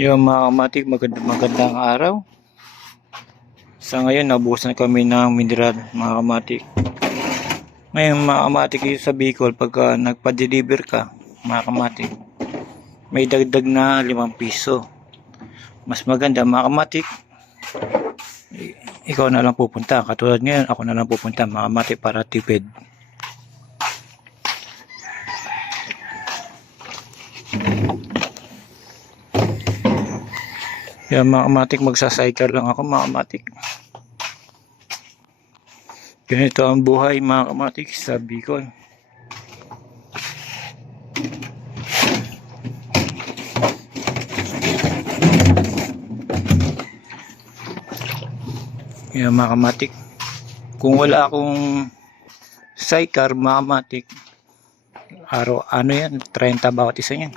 Yung mga kamatik, magandang araw. Sa ngayon, nabusan kami ng mineral, mga kamatik. Ngayon, mga kamatik, yung sa Bicol, pagka nagpa-deliver ka, mga kamatik, may dagdag na 5 piso. Mas maganda, mga kamatik, ikaw na lang pupunta. Katulad ngayon, ako na lang pupunta, mga kamatik, para tipid. Kaya mga kamatik, magsacycle lang ako, mga kamatik. Ganito ang buhay, mga kamatik, sa Bicol. Kaya mga kamatik, kung wala akong sidecar, mga kamatik, araw, ano yan, 30 bawat isa yan.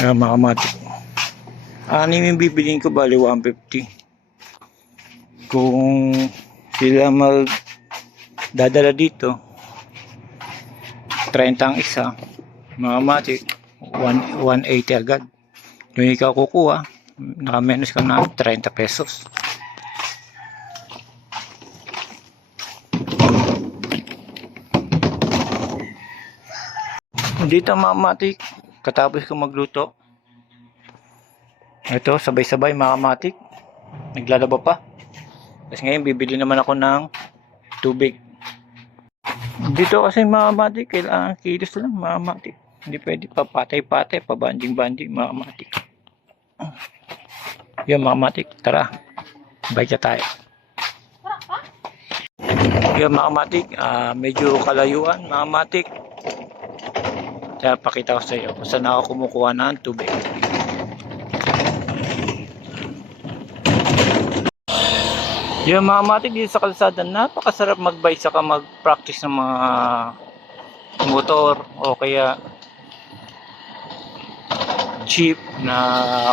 Kaya mga kamatik, anim yung bibiliin ko, bali 150. Kung sila magdadala dito, 30 ang isa, mga kamatik, 180 agad. Yung ikaw kukuha, nakamenos ka na 30 pesos. Dito mga kamatik, katapos ko magluto, ito sabay-sabay mga kamatik, naglalaba pa. Tapos ngayon bibili naman ako ng tubig. Dito kasi mga kamatik, kailangan kilos lang mga kamatik. Hindi pwede pa patay-patay, pa banding-banding mga kamatik. Yun mga kamatik, tara, bike na tayo. Yun mga kamatik, medyo kalayuan mga kamatik. Kaya pakita ko sa iyo kung saan ako kumukuha ng tubig. Yung mga kamatik dito sa kalsada, napakasarap mag-bike saka mag-practice ng mga motor o kaya jeep na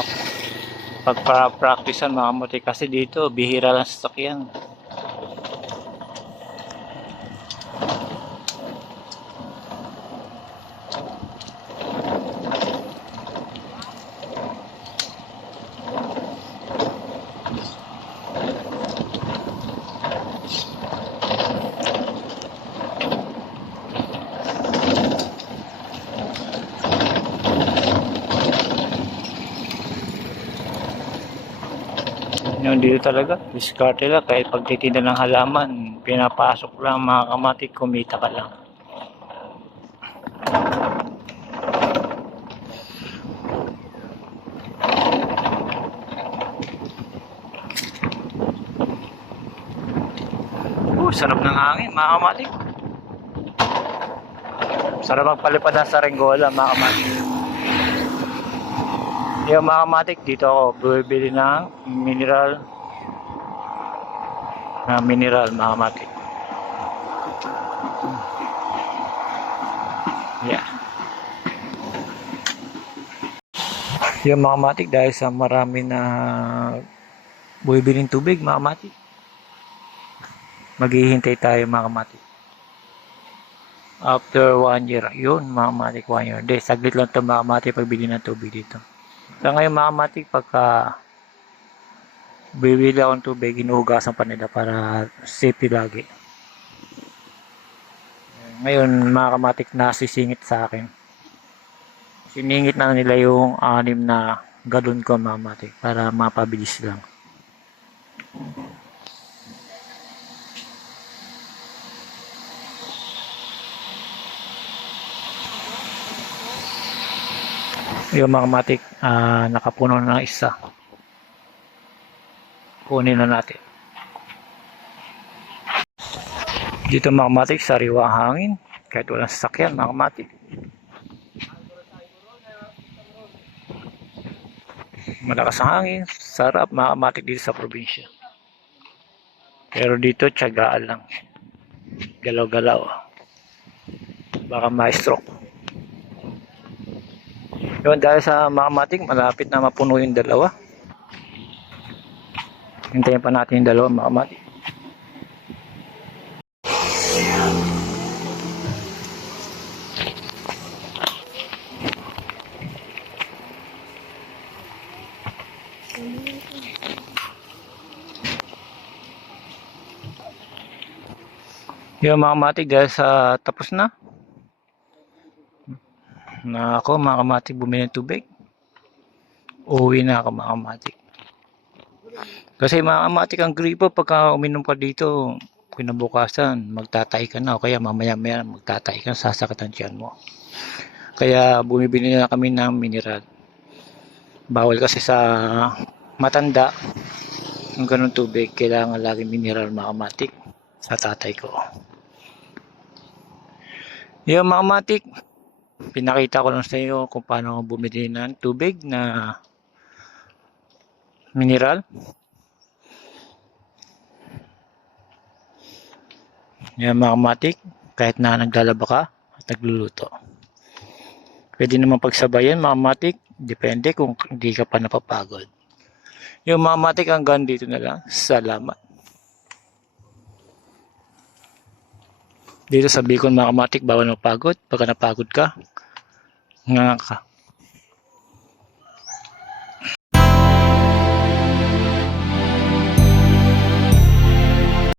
pagpa-practicean mga kamatik, kasi dito bihira lang sasakyan. Yung dito talaga, diskarte lang, kahit pagtitinda ng halaman, pinapasok lang mga kamatik, kumita ka lang. Sarap ng hangin mga kamatik. Sarap magpalipad ng sarenggola mga kamatik. Yung mga kamatik, dito ako bibili ng mineral mga kamatik. Yeah. Yung mga kamatik, dahil sa marami na bumibiling tubig mga kamatik, maghihintay tayo mga kamatik. After 1 year, yun mga kamatik, 1 year. Hindi, saglit lang ito mga kamatik pagbili ng tubig dito. So ngayon mga kamatik, pagka bibili akong tubig, hinuhugasan pa nila para safety lagi. Ngayon mga kamatik, nasisingit sa akin. Siningit na nila yung 6 na galon ko mga kamatik para mapabilis lang. Yung mga kamatik, nakapuno na isa. Kunin na natin. Dito mga kamatik, sariwa hangin, kahit walang sasakyan mga kamatik. Malakas ang hangin, sarap mga kamatik dito sa probinsya. Pero dito tiyagaan lang, galaw-galaw, baka ma-stroke. Yun, dahil sa mga kamatik, malapit na mapuno yung dalawa. Hintayin pa natin yung dalawa mga kamatik. Yung mga kamatik dahil sa tapos na ako mga kamatik bumili ng tubig. Uuwi na ako mga kamatik. Kasi mga kamatik ang gripo pagka uminom ka dito, kinabukasan magtatay ka na o kaya mamaya-maya magtatay ka, sasakit ang tiyan mo. Kaya bumibili na kami ng mineral. Bawal kasi sa matanda yung ganun tubig, kailangan lagi mineral mga kamatik sa tatay ko. Yung mga kamatik, pinakita ko lang sa iyo kung paano bumili ng tubig na mineral. Yan mga kamatik, kahit na naglalaba ka at nagluluto. Pwede naman pagsabayan mga kamatik, depende kung hindi ka pa napapagod. Yung mga kamatik hanggang dito na lang. Salamat. Dito sa Bicol mga kamatik, bawal mapagod. Pagka napagod ka, nga ka.